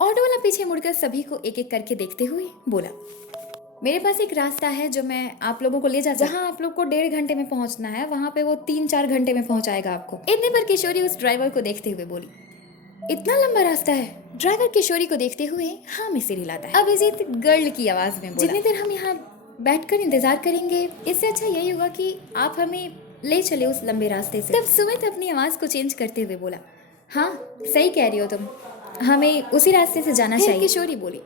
Auto वाला पीछे मुड़कर सभी को एक एक करके देखते हुए बोला, मेरे पास एक रास्ता है जो मैं आप लोगों को ले जा, जहाँ आप लोग को 1.5 घंटे में पहुंचना है वहां पे वो 3-4 घंटे में पहुंचाएगा आपको। इतने पर किशोरी उस ड्राइवर को देखते हुए बोली, इतना लंबा रास्ता है? ड्राइवर किशोरी को देखते हुए हाँ में सिर हिलाता है। अभिजीत गर्ल की आवाज में बोला, जितनी देर हम यहाँ बैठकर इंतजार करेंगे इससे अच्छा यही होगा कि आप हमें ले चले उस लंबे रास्ते से। तब सुमित अपनी आवाज को चेंज करते हुए बोला, हाँ सही कह रही हो तुम, हमें उसी रास्ते से जाना चाहिए। किशोरी बोली,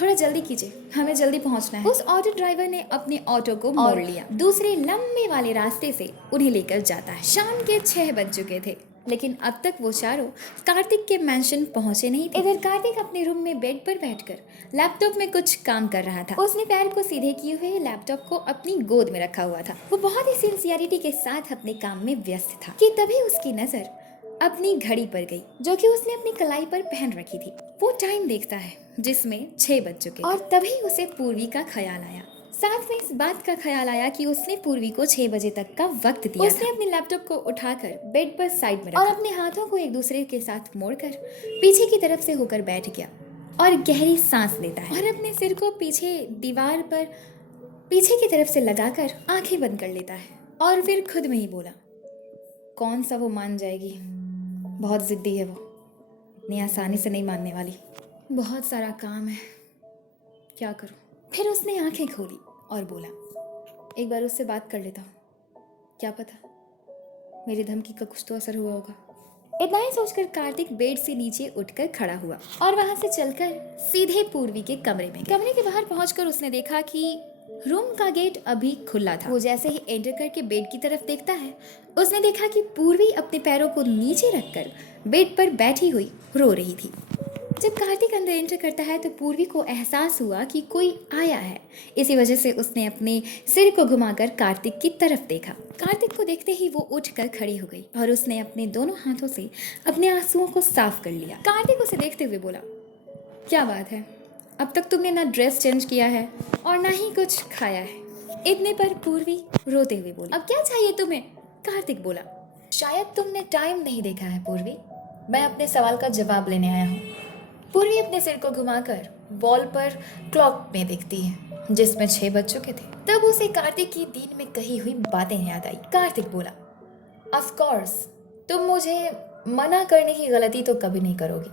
थोड़ा जल्दी कीजिए, हमें जल्दी पहुंचना है। उस ऑटो ड्राइवर ने अपने ऑटो को मोड़ लिया, दूसरे लंबे वाले रास्ते से उन्हें लेकर जाता है। शाम के 6 बज चुके थे, लेकिन अब तक वो चारों कार्तिक के मेंशन पहुंचे नहीं थे। इधर कार्तिक अपने रूम में बेड पर बैठकर लैपटॉप में कुछ काम कर रहा था। उसने पैर को सीधे किए हुए लैपटॉप को अपनी गोद में रखा हुआ था। वो बहुत ही सिंसियरिटी के साथ अपने काम में व्यस्त था कि तभी उसकी नजर अपनी घड़ी पर गई, जो कि उसने अपनी कलाई पर पहन रखी थी। वो टाइम देखता है जिसमें 6 बज चुके और तभी उसे पूर्वी का ख्याल आया। साथ में इस बात का ख्याल आया कि उसने पूर्वी को 6 बजे तक का वक्त दिया। उसने अपने लैपटॉप को उठाकर बेड पर साइड में रखा और अपने हाथों को एक दूसरे के साथ मोड़कर पीछे की तरफ से होकर बैठ गया और गहरी सांस लेता है और अपने सिर को पीछे दीवार पर पीछे की तरफ से लगाकर आंखें बंद कर लेता है और फिर खुद में ही बोला, कौन सा वो मान जाएगी, बहुत जिद्दी है वो, इतनी आसानी से नहीं मानने वाली, बहुत सारा काम है, क्या करूं। फिर उसने आंखें खोली और बोला, एक बार उससे बात कर लेता हूँ, क्या पता मेरी धमकी का कुछ तो असर हुआ होगा। इतना ही सोचकर कार्तिक बेड से नीचे उठकर खड़ा हुआ और वहां से चलकर सीधे पूर्वी के कमरे में। कमरे के बाहर पहुंचकर उसने देखा कि रूम का गेट अभी खुला था। वो जैसे ही एंटर करके बेड की तरफ देखता है, उसने देखा कि पूर्वी अपने पैरों को नीचे रखकर बेड पर बैठी हुई रो रही थी। जब कार्तिक अंदर एंटर करता है तो पूर्वी को एहसास हुआ कि कोई आया है। इसी वजह से उसने अपने सिर को घुमाकर कार्तिक की तरफ देखा। कार्तिक को देखते ही वो उठकर खड़ी हो गई और उसने अपने दोनों हाथों से अपने आंसुओं को साफ कर लिया। कार्तिक उसे देखते हुए बोला, क्या बात है, अब तक तुमने ना ड्रेस चेंज किया है और ना ही कुछ खाया है। इतने पर पूर्वी रोते हुए बोली, अब क्या चाहिए तुम्हें? कार्तिक बोला, शायद तुमने टाइम नहीं देखा है पूर्वी, मैं अपने सवाल का जवाब लेने आया हूँ। पूर्वी अपने सिर को घुमाकर वॉल पर क्लॉक में देखती है जिसमें 6 बज चुके थे। तब उसे कार्तिक की दिन में कही हुई बातें याद आई। कार्तिक बोला, ऑफ कोर्स तुम मुझे मना करने की गलती तो कभी नहीं करोगी।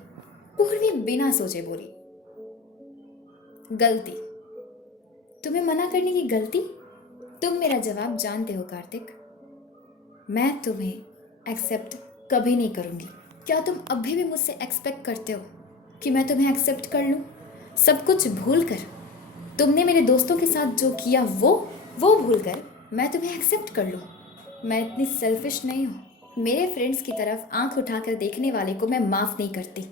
पूर्वी बिना सोचे बोली, गलती? तुम्हें मना करने की गलती? तुम मेरा जवाब जानते हो कार्तिक, मैं तुम्हें एक्सेप्ट कभी नहीं करूंगी। क्या तुम अभी भी मुझसे एक्सपेक्ट करते हो कि मैं तुम्हें एक्सेप्ट कर लूं? सब कुछ भूल कर, तुमने मेरे दोस्तों के साथ जो किया वो भूल कर मैं तुम्हें एक्सेप्ट कर लूं? मैं इतनी सेल्फिश नहीं हूँ। मेरे फ्रेंड्स की तरफ आंख उठाकर देखने वाले को मैं माफ़ नहीं करती,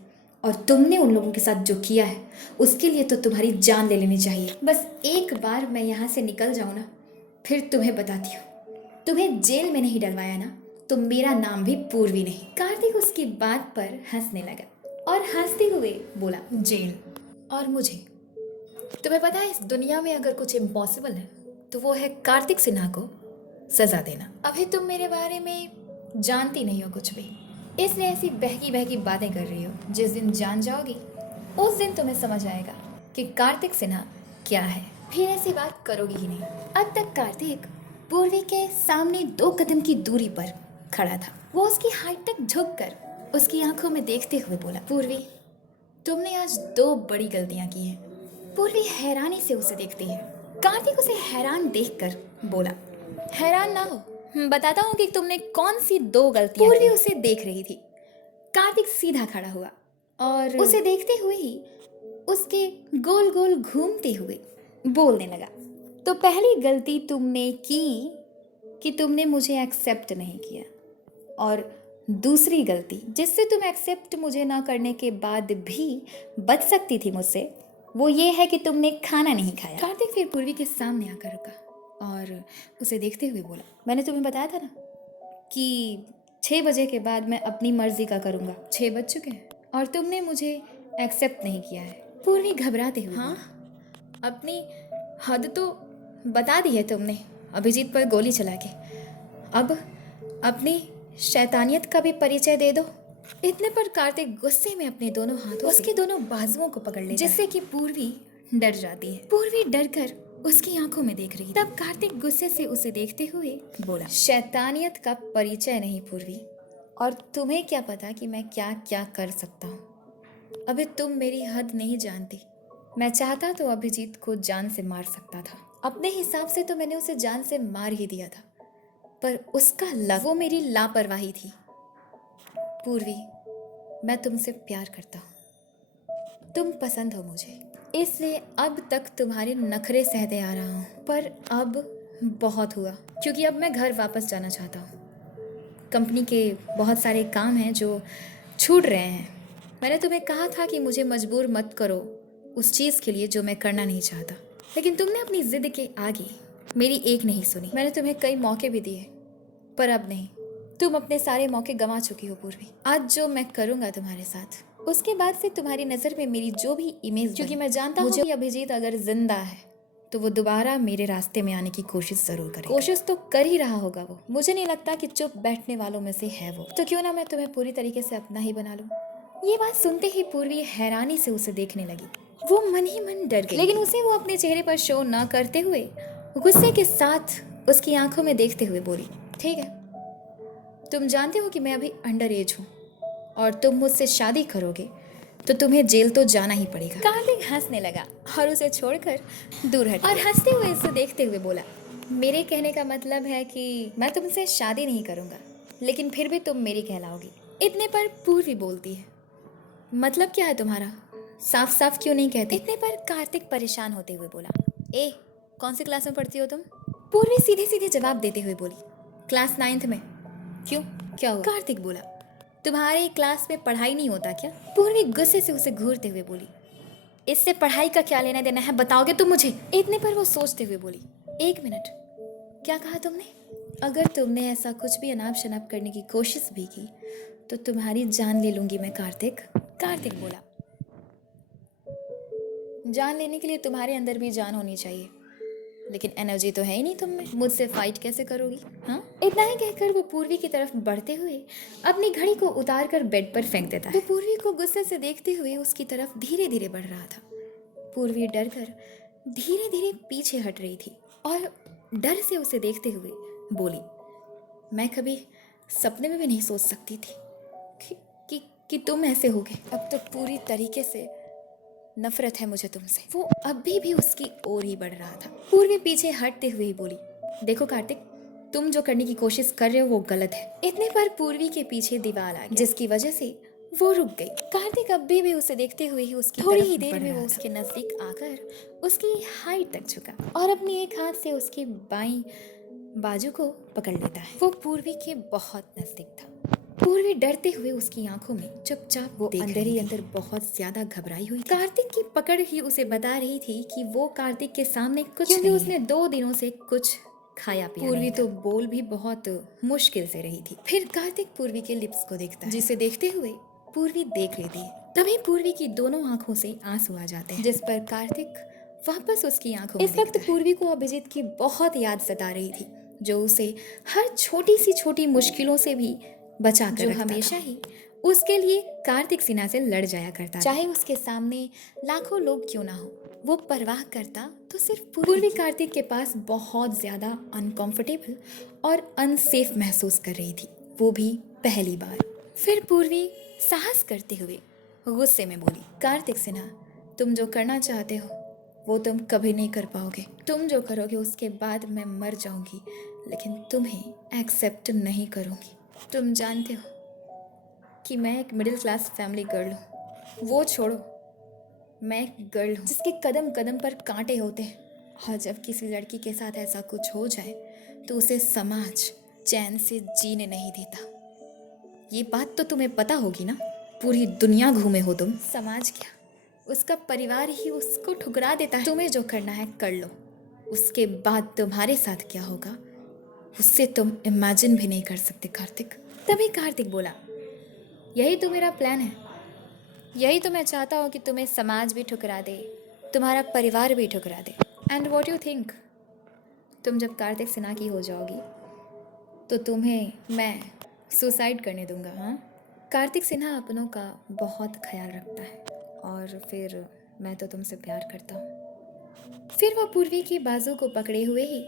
और तुमने उन लोगों के साथ जो किया है उसके लिए तो तुम्हारी जान ले लेनी चाहिए। बस एक बार मैं यहाँ से निकल जाऊँ ना, फिर तुम्हें बताती हूँ। तुम्हें जेल में नहीं डलवाया ना तो मेरा नाम भी पूर्वी नहीं। कार्तिक उसकी बात पर हंसने लगा और हंसते हुए बोला, जेल और मुझे? तुम्हें पता है इस दुनिया में अगर कुछ इम्पॉसिबल है तो वो है कार्तिक सिन्हा को सजा देना। अभी तुम मेरे बारे में जानती नहीं हो कुछ भी, इसलिए ऐसी बहकी बहकी बातें कर रही हो। जिस दिन जान जाओगी उस दिन तुम्हें समझ आएगा कि कार्तिक सिन्हा क्या है, फिर ऐसी बात करोगी ही नहीं। अब तक कार्तिक पूर्वी के सामने 2 कदम की दूरी पर खड़ा था। वो उसकी हाइट तक झुककर उसकी आंखों में देखते हुए बोला, पूर्वी तुमने आज 2 बड़ी गलतियां की हैं। पूर्वी हैरानी से उसे देखती है। कार्तिक उसे हैरान देखकर बोला, हैरान ना हो, बताता हूँ कि तुमने कौन सी 2 गलतियां की। पूर्वी उसे देख रही थी। कार्तिक सीधा खड़ा हुआ और उसे देखते हुए ही उसके गोल गोल घूमते हुए बोलने लगा, तो पहली गलती तुमने की कि तुमने मुझे एक्सेप्ट नहीं किया, और दूसरी गलती जिससे तुम एक्सेप्ट मुझे ना करने के बाद भी बच सकती थी मुझसे, वो ये है कि तुमने खाना नहीं खाया। कार्तिक फिर पूर्वी के सामने आकर रुका और उसे देखते हुए बोला, मैंने तुम्हें बताया था ना कि 6 बजे के बाद मैं अपनी मर्जी का करूँगा। 6 बज चुके हैं और तुमने मुझे एक्सेप्ट नहीं किया है। पूर्वी घबराते हुए, हाँ अपनी हद तो बता दी है तुमने अभिजीत पर गोली चला के, अब अपनी शैतानियत का भी परिचय दे दो। इतने पर कार्तिक गुस्से में अपने दोनों हाथों उसके दोनों बाजुओं को पकड़ लेता जिससे कि पूर्वी डर जाती है। पूर्वी डर कर उसकी आंखों में देख रही। तब कार्तिक गुस्से से उसे देखते हुए बोला, शैतानियत का परिचय नहीं पूर्वी, और तुम्हें क्या पता कि मैं क्या क्या कर सकता हूँ। अभी तुम मेरी हद नहीं जानती। मैं चाहता तो अभिजीत को जान से मार सकता था। अपने हिसाब से तो मैंने उसे जान से मार ही दिया था, पर उसका वो मेरी लापरवाही थी। पूर्वी, मैं तुमसे प्यार करता हूँ, तुम पसंद हो मुझे, इसलिए अब तक तुम्हारे नखरे सहते आ रहा हूँ। पर अब बहुत हुआ, क्योंकि अब मैं घर वापस जाना चाहता हूँ। कंपनी के बहुत सारे काम हैं जो छूट रहे हैं। मैंने तुम्हें कहा था कि मुझे मजबूर मत करो उस चीज़ के लिए जो मैं करना नहीं चाहता, लेकिन तुमने अपनी जिद के आगे मेरी एक नहीं सुनी। मैंने तुम्हें कई मौके भी दिए, पर अब नहीं। तुम अपने सारे मौके गंवा चुकी हो पूर्वी। आज जो मैं करूँगा तुम्हारे साथ, उसके बाद से तुम्हारी नज़र में मेरी जो भी इमेज, क्योंकि मैं जानता हूँ कि अभिजीत अगर जिंदा है तो वो दोबारा मेरे रास्ते में आने की कोशिश जरूर करेगा। कोशिश तो कर ही रहा होगा वो। मुझे नहीं लगता कि चुप बैठने वालों में से है वो। तो क्यों ना मैं तुम्हें पूरी तरीके से अपना ही बना लूं। ये बात सुनते ही पूर्वी हैरानी से उसे देखने लगी। वो मन ही मन डर गई, लेकिन उसे वो अपने चेहरे पर शो न करते हुए गुस्से के साथ उसकी आंखों में देखते हुए बोली, ठीक है, तुम जानते हो कि मैं अभी अंडर एज हूँ और तुम मुझसे शादी करोगे तो तुम्हें जेल तो जाना ही पड़ेगा। कार्तिक हंसने लगा और उसे छोड़कर दूर हट और हंसते हुए उसे देखते हुए बोला, मेरे कहने का मतलब है कि मैं तुमसे शादी नहीं करूंगा, लेकिन फिर भी तुम मेरी कहलाओगी। इतने पर पूर्वी बोलती है, मतलब क्या है तुम्हारा? साफ साफ क्यों नहीं कहती? इतने पर कार्तिक परेशान होते हुए बोला, ए, कौन सी क्लास में पढ़ती हो तुम? पूर्वी सीधे सीधे जवाब देते हुए बोली, क्लास 9th में। क्यों, क्या हुआ? कार्तिक बोला, तुम्हारे क्लास में पढ़ाई नहीं होता क्या? पूर्वी गुस्से से उसे घूरते हुए बोली, इससे पढ़ाई का क्या लेना देना है, बताओगे तुम मुझे? इतने पर वो सोचते हुए बोली, एक मिनट, क्या कहा तुमने? अगर तुमने ऐसा कुछ भी अनाप शनाप करने की कोशिश भी की तो तुम्हारी जान ले लूंगी मैं कार्तिक। कार्तिक बोला, जान लेने के लिए तुम्हारे अंदर भी जान होनी चाहिए, लेकिन एनर्जी तो है ही नहीं तुम में। मुझसे फाइट कैसे करोगी? हाँ, इतना ही कहकर वो पूर्वी की तरफ बढ़ते हुए अपनी घड़ी को उतार कर बेड पर फेंक देता है। वो पूर्वी को गुस्से से देखते हुए उसकी तरफ धीरे धीरे बढ़ रहा था। पूर्वी डर कर धीरे धीरे पीछे हट रही थी और डर से उसे देखते हुए बोली, मैं कभी सपने में भी नहीं सोच सकती थी कि तुम ऐसे होगे। अब तो पूरी तरीके से नफरत है मुझे तुमसे। वो अभी भी उसकी ओर ही बढ़ रहा था। पूर्वी पीछे हटते हुए ही बोली, देखो कार्तिक, तुम जो करने की कोशिश कर रहे हो वो गलत है। इतने पर पूर्वी के पीछे दीवार आ गया, जिसकी वजह से वो रुक गई। कार्तिक अभी भी उसे देखते हुए ही उसकी थोड़ी ही देर में वो उसके नजदीक आकर उसकी हाइट तक झुका और अपनी एक हाथ से उसकी बाईं बाजू को पकड़ लेता है। वो पूर्वी के बहुत नजदीक था। पूर्वी डरते हुए उसकी आंखों में चुपचाप वो अंदर ही अंदर बहुत ज्यादा घबराई हुई थी। कार्तिक की पकड़ ही उसे बता रही थी कि वो कार्तिक के सामने कुछ क्योंकि उसने 2 दिनों से कुछ खाया पिया। पूर्वी तो बोल भी बहुत मुश्किल से रही थी। फिर कार्तिक पूर्वी के लिप्स को देखता है, जिसे देखते हुए पूर्वी देख लेती है। तभी पूर्वी की दोनों आंखों से आंसू आ जाते हैं, जिस पर कार्तिक वापस उसकी आंखों में इस वक्त पूर्वी को अभिजीत की बहुत याद सता रही थी, जो उसे हर छोटी सी छोटी मुश्किलों से भी बचा कर जो हमेशा ही उसके लिए कार्तिक सिन्हा से लड़ जाया करता, चाहे उसके सामने लाखों लोग क्यों ना हो। वो परवाह करता तो सिर्फ पूर्वी कार्तिक के पास बहुत ज्यादा अनकंफर्टेबल और अनसेफ महसूस कर रही थी, वो भी पहली बार। फिर पूर्वी साहस करते हुए गुस्से में बोली, कार्तिक सिन्हा, तुम जो करना चाहते हो वो तुम कभी नहीं कर पाओगे। तुम जो करोगे उसके बाद मैं मर जाऊंगी, लेकिन तुम्हें एक्सेप्ट नहीं करूंगी। तुम जानते हो कि मैं एक मिडिल क्लास फैमिली गर्ल हूँ। वो छोड़ो, मैं एक गर्ल हूँ जिसके कदम कदम पर कांटे होते हैं, और जब किसी लड़की के साथ ऐसा कुछ हो जाए तो उसे समाज चैन से जीने नहीं देता। ये बात तो तुम्हें पता होगी ना, पूरी दुनिया घूमे हो तुम। समाज क्या, उसका परिवार ही उसको ठुकरा देता है। तुम्हें जो करना है कर लो, उसके बाद तुम्हारे साथ क्या होगा उससे तुम इमेजिन भी नहीं कर सकते कार्तिक। तभी कार्तिक बोला, यही तो मेरा प्लान है, यही तो मैं चाहता हूँ कि तुम्हें समाज भी ठुकरा दे, तुम्हारा परिवार भी ठुकरा दे। एंड व्हाट यू थिंक, तुम जब कार्तिक सिन्हा की हो जाओगी तो तुम्हें मैं सुसाइड करने दूंगा। हाँ, कार्तिक सिन्हा अपनों का बहुत ख्याल रखता है और फिर मैं तो तुमसे प्यार करता हूँ। फिर वो पूर्वी की बाजू को पकड़े हुए ही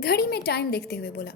घड़ी में टाइम देखते हुए बोला,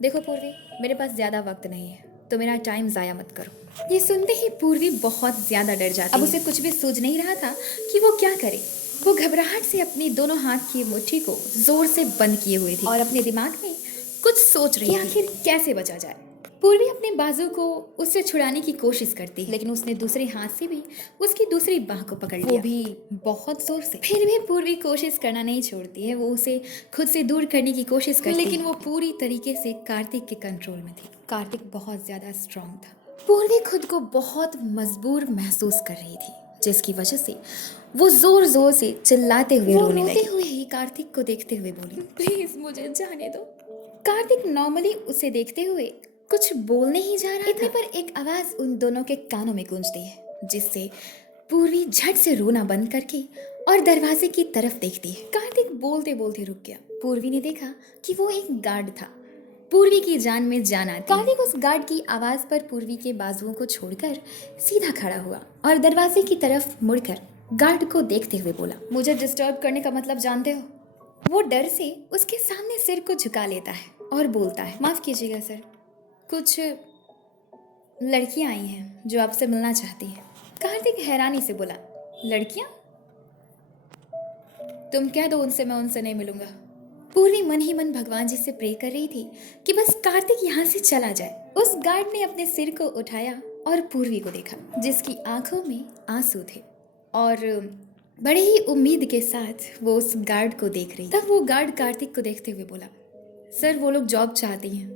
देखो पूर्वी, मेरे पास ज़्यादा वक्त नहीं है, तो मेरा टाइम ज़ाया मत करो। ये सुनते ही पूर्वी बहुत ज़्यादा डर जाती है। अब उसे कुछ भी सूझ नहीं रहा था कि वो क्या करे। वो घबराहट से अपनी दोनों हाथ की मुट्ठी को जोर से बंद किए हुई थी और अपने दिमाग में कुछ सोच रही थी कि आखिर कैसे बचा जाए। पूर्वी अपने बाजू को उससे छुड़ाने की कोशिश करती है, लेकिन उसने दूसरे हाथ से भी उसकी दूसरी बाह को पकड़ लिया, वो भी बहुत जोर से। फिर भी पूर्वी कोशिश करना नहीं छोड़ती है। वो उसे खुद से दूर करने की कोशिश करती है, लेकिन वो पूरी तरीके से कार्तिक के कंट्रोल में थी। कार्तिक बहुत ज्यादा स्ट्रांग था। पूर्वी खुद को बहुत मजबूर महसूस कर रही थी, जिसकी वजह से वो जोर जोर से चिल्लाते हुए रोने लगी। हुए ही कार्तिक को देखते हुए बोली, प्लीज मुझे जाने दो। कार्तिक नॉर्मली उसे देखते हुए कुछ बोलने ही जा रहा था। इतने पर एक आवाज उन दोनों के कानों में गूंजती है, जिससे पूर्वी झट से रोना बंद करके और दरवाजे की तरफ देखती है। कार्तिक बोलते बोलते रुक गया। पूर्वी ने देखा कि वो एक गार्ड था। पूर्वी की जान में जान आती। कार्तिक उस गार्ड की आवाज पर पूर्वी के बाजुओं को छोड़कर सीधा खड़ा हुआ और दरवाजे की तरफ मुड़कर गार्ड को देखते हुए बोला, मुझे डिस्टर्ब करने का मतलब जानते हो? वो डर से उसके सामने सिर को झुका लेता है और बोलता है, माफ कीजिएगा सर, कुछ लड़कियां आई हैं जो आपसे मिलना चाहती हैं। कार्तिक हैरानी से बोला, लड़कियां? तुम कह दो उनसे मैं उनसे नहीं मिलूंगा। पूर्वी मन ही मन भगवान जी से प्रे कर रही थी कि बस कार्तिक यहाँ से चला जाए। उस गार्ड ने अपने सिर को उठाया और पूर्वी को देखा, जिसकी आंखों में आंसू थे और बड़े ही उम्मीद के साथ वो उस गार्ड को देख रही। तब वो गार्ड कार्तिक को देखते हुए बोला, सर वो लोग जॉब चाहती हैं,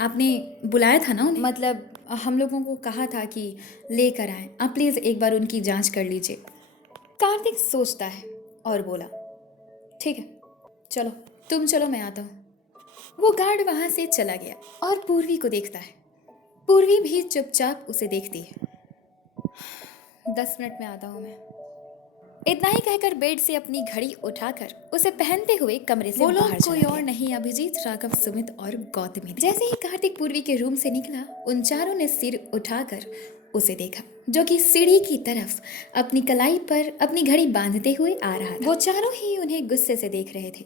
आपने बुलाया था ना उन्हें? मतलब हम लोगों को कहा था कि लेकर आए, आप प्लीज़ एक बार उनकी जांच कर लीजिए। कार्तिक सोचता है और बोला, ठीक है, चलो तुम चलो, मैं आता हूँ। वो गार्ड वहाँ से चला गया और पूर्वी को देखता है। पूर्वी भी चुपचाप उसे देखती है। 10 मिनट में आता हूँ मैं। इतना ही कहकर बेड से अपनी घड़ी उठाकर उसे पहनते हुए कमरे से बाहर चला गया। कोई और नहीं, अभिजीत, राघव, सुमित और गौतमी। जैसे ही कार्तिक पूर्वी के रूम से निकला, उन चारों ने सिर उठाकर उसे देखा, जो कि सीढ़ी की तरफ अपनी कलाई पर अपनी घड़ी बांधते हुए आ रहा था। वो चारों ही उन्हें गुस्से से देख रहे थे,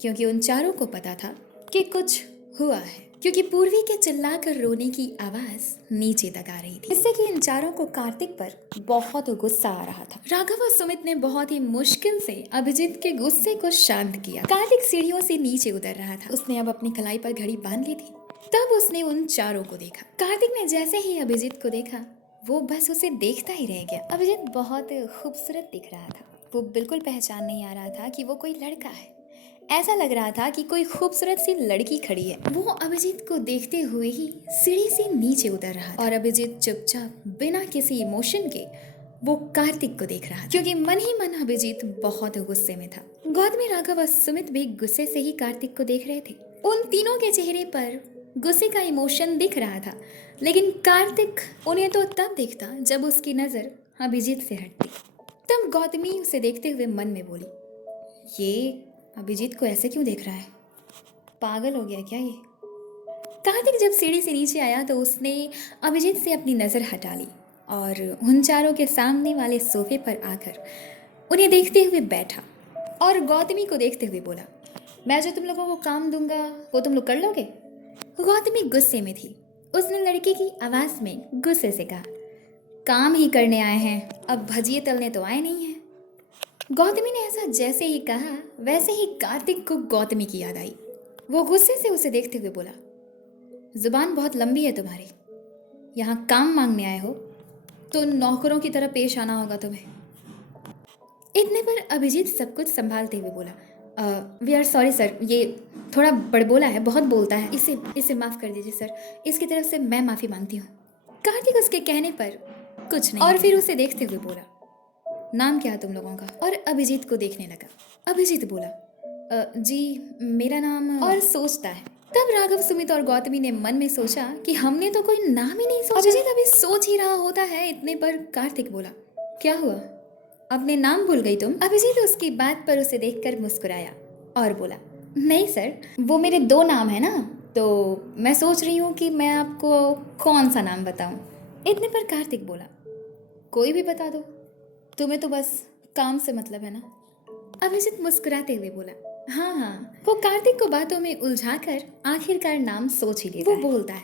क्योंकि उन चारों को पता था कि कुछ हुआ है, क्योंकि पूर्वी के चिल्लाकर रोने की आवाज नीचे तक आ रही थी, इससे कि इन चारों को कार्तिक पर बहुत गुस्सा आ रहा था। राघव और सुमित ने बहुत ही मुश्किल से अभिजीत के गुस्से को शांत किया। कार्तिक सीढ़ियों से नीचे उतर रहा था। उसने अब अपनी कलाई पर घड़ी बांध ली थी। तब उसने उन चारों को देखा। कार्तिक ने जैसे ही अभिजीत को देखा, वो बस उसे देखता ही रह गया। अभिजीत बहुत खूबसूरत दिख रहा था। वो बिल्कुल पहचान नहीं आ रहा था कि वो कोई लड़का है। ऐसा लग रहा था कि कोई खूबसूरत सी लड़की खड़ी है। वो अभिजीत को देखते हुए ही सीढ़ी से नीचे उतर रहा था और अभिजीत चुपचाप बिना किसी इमोशन के वो कार्तिक को देख रहा था, क्योंकि मन ही मन अभिजीत बहुत गुस्से में था। गौतमी, राघव और सुमित भी गुस्से से ही कार्तिक को देख रहे थे। उन तीनों के चेहरे पर गुस्से का इमोशन दिख रहा था, लेकिन कार्तिक उन्हें तो तब देखता जब उसकी नजर अभिजीत से हटती। तब गौतमी उसे देखते हुए मन में बोली, ये अभिजीत को ऐसे क्यों देख रहा है? पागल हो गया क्या ये? कार्तिक जब सीढ़ी से नीचे आया तो उसने अभिजीत से अपनी नज़र हटा ली और उन चारों के सामने वाले सोफे पर आकर उन्हें देखते हुए बैठा और गौतमी को देखते हुए बोला, मैं जो तुम लोगों को काम दूंगा वो तुम लोग कर लोगे? गौतमी गुस्से में थी। उसने लड़के की आवाज़ में गुस्से से कहा, काम ही करने आए हैं, अब भजिए तलने तो आए नहीं हैं। गौतमी ने ऐसा जैसे ही कहा, वैसे ही कार्तिक को गौतमी की याद आई। वो गुस्से से उसे देखते हुए बोला, जुबान बहुत लंबी है तुम्हारी, यहाँ काम मांगने आए हो तो नौकरों की तरह पेश आना होगा तुम्हें। इतने पर अभिजीत सब कुछ संभालते हुए बोला, वी आर सॉरी सर, ये थोड़ा बड़बोला है, बहुत बोलता है, इसे माफ़ कर दीजिए सर, इसकी तरफ से मैं माफ़ी मांगती हूँ। कार्तिक उसके कहने पर कुछ नहीं और फिर उसे देखते हुए बोला, नाम क्या है तुम लोगों का? और अभिजीत को देखने लगा। अभिजीत बोला, जी मेरा नाम, और सोचता है। तब राघव, सुमित और गौतमी ने मन में सोचा कि हमने तो कोई नाम ही नहीं सोचा। अभिजीत अभी सोच ही रहा होता है, इतने पर कार्तिक बोला, क्या हुआ, अपने नाम भूल गई तुम? अभिजीत उसकी बात पर उसे देखकर मुस्कुराया और बोला, नहीं सर, वो मेरे 2 नाम है ना, तो मैं सोच रही हूँ कि मैं आपको कौन सा नाम बताऊँ। इतने पर कार्तिक बोला, कोई भी बता दो, तुम्हें तो बस काम से मतलब है ना। अभिजीत मुस्कुराते हुए बोला, हाँ हाँ। वो कार्तिक को बातों में उलझाकर आखिरकार नाम सोच ही लेता है। वो बोलता है,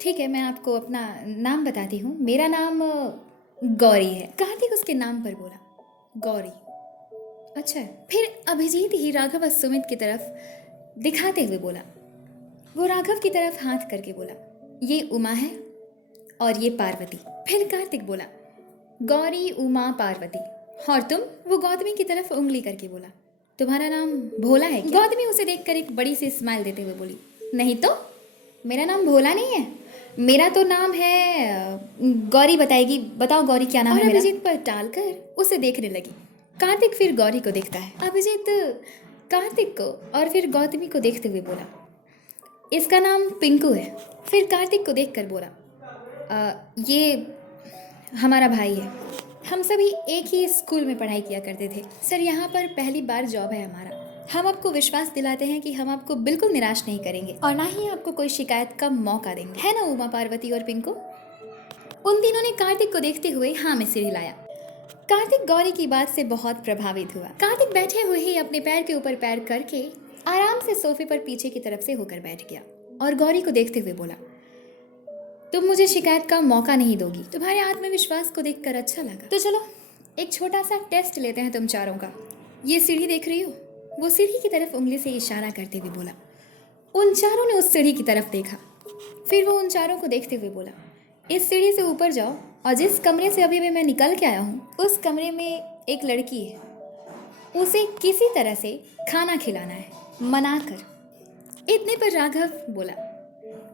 ठीक है, मैं आपको अपना नाम बताती हूँ, मेरा नाम गौरी है। कार्तिक उसके नाम पर बोला, गौरी, अच्छा है। फिर अभिजीत ही राघव और सुमित की तरफ दिखाते हुए बोला, वो राघव की तरफ हाथ करके बोला, ये उमा है और ये पार्वती। फिर कार्तिक बोला, गौरी, उमा, पार्वती। और तुम? वो गौतमी की तरफ उंगली करके बोला, तुम्हारा नाम भोला है क्या? गौतमी उसे देखकर एक बड़ी सी स्माइल देते हुए बोली, नहीं तो, मेरा नाम भोला नहीं है, मेरा तो नाम है गौरी बताएगी, बताओ गौरी क्या नाम है मेरा? अभिजीत पर टालकर उसे देखने लगी। कार्तिक फिर गौरी को देखता है। अभिजीत कार्तिक को और फिर गौतमी को देखते हुए बोला, इसका नाम पिंकू है। फिर कार्तिक को देखकर बोला, ये हमारा भाई है, हम सभी एक ही स्कूल में पढ़ाई किया करते थे सर, यहाँ पर पहली बार जॉब है हमारा। हम आपको विश्वास दिलाते हैं कि हम आपको बिल्कुल निराश नहीं करेंगे और ना ही आपको कोई शिकायत का मौका देंगे, है ना उमा, पार्वती और पिंकू? उन तीनों ने कार्तिक को देखते हुए हाँ में सिर हिलाया। कार्तिक गौरी की बात से बहुत प्रभावित हुआ। कार्तिक बैठे हुए ही अपने पैर के ऊपर पैर करके आराम से सोफे पर पीछे की तरफ से होकर बैठ गया और गौरी को देखते हुए बोला, तुम मुझे शिकायत का मौका नहीं दोगी, तुम्हारे आत्मविश्वास को देखकर अच्छा लगा। तो चलो एक छोटा सा टेस्ट लेते हैं तुम चारों का। ये सीढ़ी देख रही हो? वो सीढ़ी की तरफ उंगली से इशारा करते हुए बोला। उन चारों ने उस सीढ़ी की तरफ देखा। फिर वो उन चारों को देखते हुए बोला, इस सीढ़ी से ऊपर जाओ और जिस कमरे से अभी मैं निकल के आया हूँ उस कमरे में एक लड़की है, उसे किसी तरह से खाना खिलाना है, मनाकर। इतने पर राघव बोला,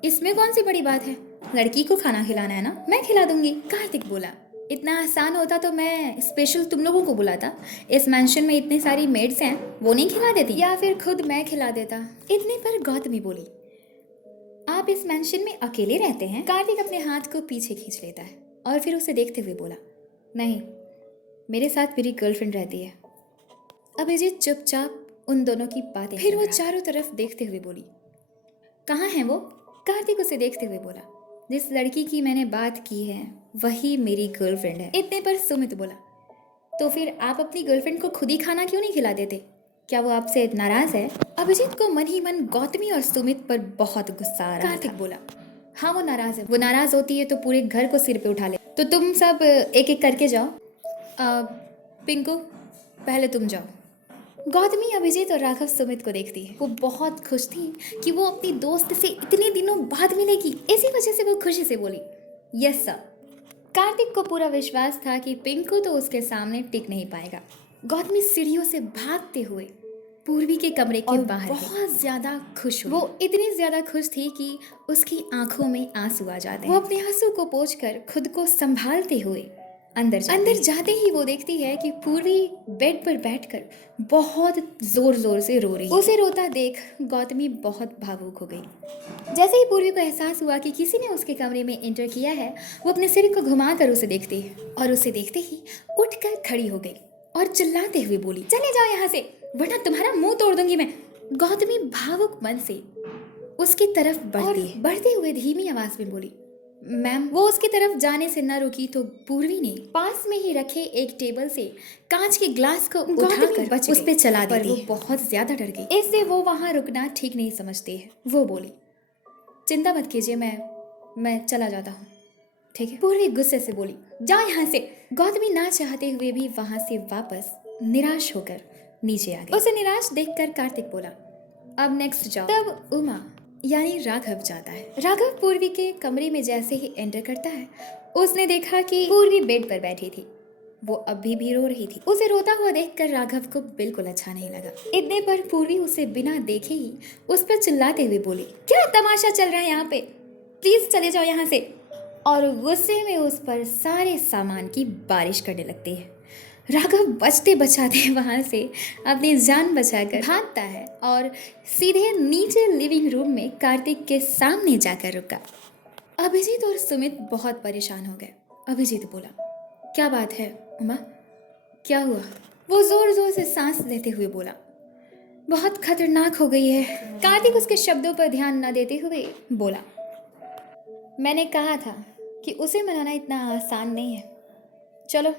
इसमें कौन सी बड़ी बात है, लड़की को खाना खिलाना है ना, मैं खिला दूंगी। कार्तिक बोला, इतना आसान होता तो मैं स्पेशल तुम लोगों को बुलाता, इस मेंशन में इतनी सारी मेड्स हैं, वो नहीं खिला देती, या फिर खुद मैं खिला देता। इतने पर गौतमी बोली, आप इस मेंशन में अकेले रहते हैं? कार्तिक अपने हाथ को पीछे खींच लेता है और फिर उसे देखते हुए बोला, नहीं, मेरे साथ मेरी गर्लफ्रेंड रहती है। अभिजीत चुपचाप उन दोनों की बातें, फिर वो चारों तरफ देखते हुए बोली, कहाँ है वो? कार्तिक उसे देखते हुए बोला, जिस लड़की की मैंने बात की है वही मेरी गर्लफ्रेंड है। इतने पर सुमित बोला, तो फिर आप अपनी गर्लफ्रेंड को खुद ही खाना क्यों नहीं खिला देते? क्या वो आपसे नाराज है? अभिजीत को मन ही मन गौतमी और सुमित पर बहुत गुस्सा आ रहा। कार्तिक बोला, हाँ वो नाराज है, वो नाराज होती है तो पूरे घर को सिर पे उठा ले। तो तुम सब एक एक करके जाओ। पिंकू, पहले तुम जाओ। गौतमी अभिजीत और राघव सुमित को देखती है। वो बहुत खुश थी कि वो अपनी दोस्त से इतने दिनों बाद मिलेगी, इसी वजह से वो खुशी से बोली, यस सर। कार्तिक को पूरा विश्वास था कि पिंकू तो उसके सामने टिक नहीं पाएगा। गौतमी सीढ़ियों से भागते हुए पूर्वी के कमरे के बाहर बहुत ज्यादा खुश हुई। वो इतनी ज्यादा खुश थी कि उसकी आंखों में आंसू आ जाते हैं। वो अपने आंसू को पोंछकर खुद को संभालते हुए अंदर जाते ही वो देखती है कि पूर्वी बेड पर बैठकर बहुत जोर जोर से रो रही है। उसे रोता देख गौतमी बहुत भावुक हो गई। जैसे ही पूर्वी को एहसास हुआ कि किसी ने उसके कमरे में एंटर किया है, वो अपने सिर को घुमाकर उसे देखती है और उसे देखते ही उठकर खड़ी हो गई और चिल्लाते हुए बोली, चले जाओ यहाँ से वरना तुम्हारा मुंह तोड़ दूंगी मैं। गौतमी भावुक मन से उसकी तरफ बढ़ते हुए धीमी आवाज में बोली, मैम। वो उसकी तरफ जाने से न रुकी तो पूर्वी ने पास में ही रखे एक टेबल से कांच के ग्लास को उठाकर उस पे चला दी। पर वो बहुत ज्यादा डर गई, इससे वो वहां रुकना ठीक नहीं समझती है। वो बोली, चिंता मत कीजिए, मैं चला जाता हूँ, ठीक है। पूर्वी गुस्से से बोली, जाओ यहाँ से। गौतमी ना चाहते हुए भी वहां से वापस निराश होकर नीचे आ गई। उसे निराश देखकर कार्तिक बोला, अब नेक्स्ट जाओ। तब उमा यानी राघव जाता है। राघव पूर्वी के कमरे में जैसे ही एंटर करता है, उसने देखा कि पूर्वी बेड पर बैठी थी। वो अभी भी रो रही थी। उसे रोता हुआ देखकर राघव को बिल्कुल अच्छा नहीं लगा। इतने पर पूर्वी उसे बिना देखे ही उस पर चिल्लाते हुए बोली, क्या तमाशा चल रहा है यहाँ पे, प्लीज चले जाओ यहाँ से। और गुस्से में उस पर सारे सामान की बारिश करने लगती है। राघव बचते बचाते वहां से अपनी जान बचाकर भागता है और सीधे नीचे लिविंग रूम में कार्तिक के सामने जाकर रुका। अभिजीत और सुमित बहुत परेशान हो गए। अभिजीत बोला, क्या बात है उमा, क्या हुआ? वो जोर जोर से सांस लेते हुए बोला, बहुत खतरनाक हो गई है। कार्तिक उसके शब्दों पर ध्यान न देते हुए बोला, मैंने कहा था कि उसे मनाना इतना आसान नहीं है। चलो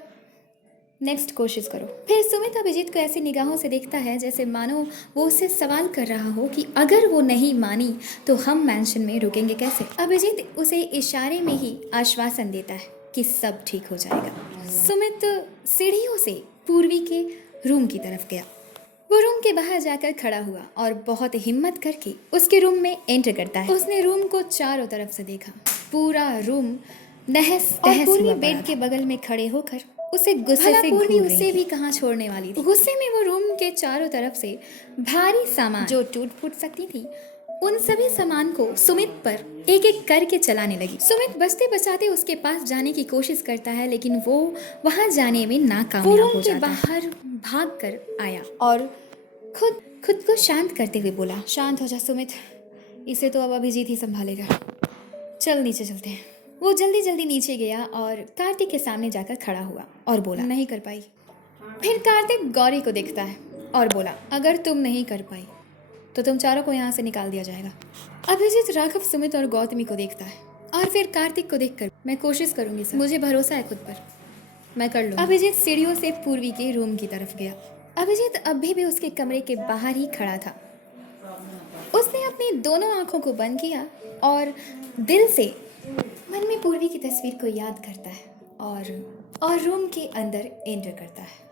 नेक्स्ट कोशिश करो। फिर सुमित अभिजीत को ऐसी निगाहों से देखता है जैसे मानो वो उससे सवाल कर रहा हो कि अगर वो नहीं मानी तो हम मैंशन में रुकेंगे कैसे। अभिजीत उसे इशारे में ही आश्वासन देता है कि सब ठीक हो जाएगा। सुमित सीढ़ियों से पूर्वी के रूम की तरफ गया। वो रूम के बाहर जाकर खड़ा हुआ और बहुत हिम्मत करके उसके रूम में एंटर करता है। उसने रूम को चारों तरफ से देखा। पूरा रूम तहस तहस पूर्वी बेड के बगल में खड़े होकर उसे गुस्से से पूर्वी उसे भी कहाँ छोड़ने वाली थी। गुस्से में वो रूम के चारों तरफ से भारी सामान जो टूट फूट सकती थी उन सभी सामान को सुमित पर एक एक करके चलाने लगी। सुमित बचते बचाते उसके पास जाने की कोशिश करता है लेकिन वो वहां जाने में नाकामयाब हो जाता है। बाहर भाग कर आया और खुद को शांत करते हुए बोला, शांत हो जा सुमित, इसे तो अब अभिजीत ही संभालेगा। चल नीचे चलते हैं। वो जल्दी जल्दी नीचे गया और कार्तिक के सामने जाकर खड़ा हुआ और बोला, नहीं कर पाई। फिर कार्तिक गौरी को देखता है और बोला, अगर तुम नहीं कर पाई तो तुम चारों को यहाँ से निकाल दिया जाएगा। अभिजीत राघव, सुमित और गौतमी को देखता है और फिर कार्तिक को देखकर, मैं कोशिश करूंगी सर, मुझे भरोसा है खुद पर, मैं कर लूंगा। अभिजीत सीढ़ियों से पूर्वी के रूम की तरफ गया। अभिजीत अभी भी उसके कमरे के बाहर ही खड़ा था। उसने अपनी दोनों आंखों को बंद किया और दिल से मन में पूर्वी की तस्वीर को याद करता है और रूम के अंदर एंटर करता है।